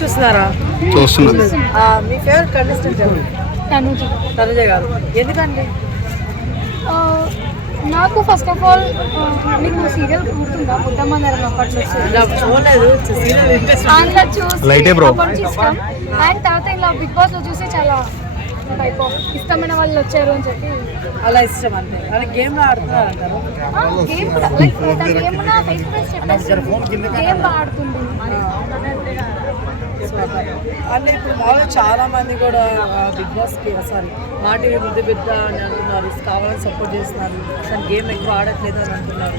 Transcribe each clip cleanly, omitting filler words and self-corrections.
చూస్తున్నారా? చూస్తున్నా. మీ favourite contestant ఎవరు? తనుజ గారు. ఎందుకండి? నాకు ఫస్ట్ ఆఫ్ ఆల్ మీకు సీరియల్ గుర్తుందా? బుద్ధమందరం అప్పట్లో చూడలేదు. అందులో చూసి ఇష్టం. అండ్ తర్వాత ఇలా బిగ్ బాస్ లో చూసి చాలా టైప్ ఆఫ్ ఇష్టమైన వాళ్ళు వచ్చారు అని చెప్పి అలా ఇష్టం అంతే. అలా గేమ్ లో ఆడుతున్నారు అంటారు. గేమ్ కూడా లైక్ గేమ్ నా ఫేస్ టు ఫేస్ చెప్పేసి గేమ్ ఆడుతుంది. అంటే ఇప్పుడు మామూలుగా చాలా మంది కూడా బిగ్ బాస్ కి మా టీవీ ముద్దు బిడ్డ అని అంటున్నారు, కావాలని సపోర్ట్ చేస్తున్నారు, అసలు గేమ్ ఎక్కువ ఆడట్లేదు అని అంటున్నారు.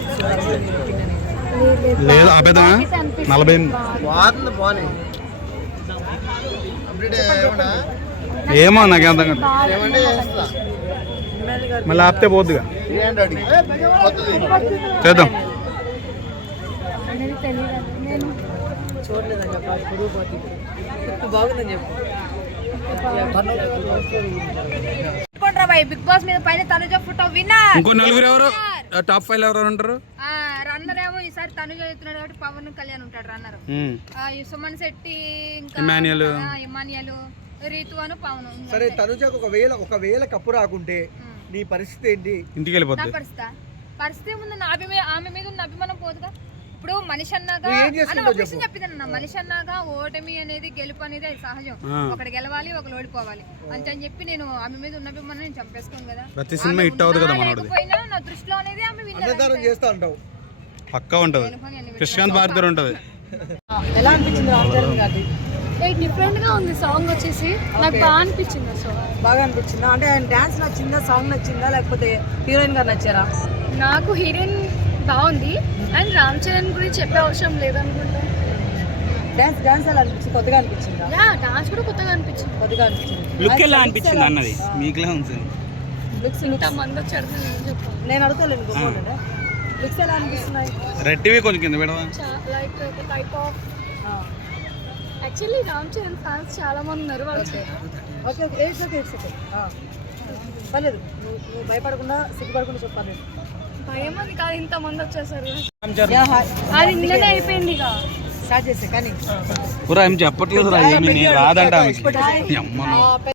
ఏమో నాకు అర్థం కాదు. మళ్ళీ ఆపితే పోద్దుగా చేద్దాం. చూడలేదని చెప్పా. పురుగు పోతే బాగుందని చెప్పు. బిగ్ బాస్ మీద పైన తనుజ ఫోటో విన్నర్. ఇంకో నలుగురు ఎవరు టాప్ 5 ఎవరు ఉంటారు? రన్నర్ ఏమో ఈసారి తనుజ అవుతున్నాడు కాబట్టి పవన్ కళ్యాణ్ ఉంటాడు రన్నర్. సుమన్ శెట్టి, ఇమానియల్, రీతు అను పవన్. సరే తనుజకు ఒకవేళ కప్పు రాకుంటే నీ పరిస్థితి ఏంటి? ఇంటికి వెళ్ళిపోతుంది. పరిస్థితి ఏముంది? ఆమె మీద ఉన్న అభిమానం పోదుగా. ఇప్పుడు మనిషి అన్నాగా చెప్పిందన్న, మనిషి అన్నాగా ఓటమి అనేది గెలుపు అనేది అది సహజం. ఒకటి గెలవాలి, ఒకరు ఓడిపోవాలి అంతే అని చెప్పి నేను ఆమె మీద ఉన్న అభిమానం నేను చంపేసుకోను కదా. ప్రతి సినిమా హిట్ అవుతుంది కదా మనోడిది. పోయినా నా దృష్టిలో అనేది ఆమె విన్నర్ చేస్తా అంటావు. పక్కా ఉంటది. కృష్ణకాంత్ భార్గవ్ ఉంటది. ఎలా అనిపించింది రామ్ చరణ్ గారి? డిఫరెంట్ గా ఉంది సాంగ్ వచ్చేసి. నాకు బాగా అనిపించింది. బాగా అనిపించిందా? అంటే ఆయన డాన్స్ నచ్చిందా, సాంగ్ నచ్చిందా, లేకపోతే హీరోయిన్ గారు నచ్చారా? నాకు హీరోయిన్ బాగుంది అండ్ రామ్ చరణ్ గురించి చెప్పే అవసరం లేదనుకుంటా. డాన్స్ ఎలా అనిపించింది? కొత్తగా అనిపించిందా? డాన్స్ కూడా కొత్తగా అనిపించింది. కొత్తగా అనిపించింది. లుక్ ఎలా అనిపించింది అన్నది మీకులా ఉంది. లుక్స్ ఇంత మంది వచ్చారు నేను అడుగుతలేను. గొప్ప లుక్స్ ఎలా అనిపిస్తున్నాయి? రెడ్ టీవీ కొంచెం కింద పెడదాం. Like type of actually Ram Charan fans చాలా మంది ఉన్నారు. ఓకే పర్లేదు. నువ్వు భయపడకుండా సిగ్గుపడకుండా చెప్పాలి. భయం అని కాదు, ఇంతమంది వచ్చేసారు. అది నిన్ననే అయిపోయింది. స్టార్ట్ చేసే కానీ చెప్పట్లేదు రాదంట.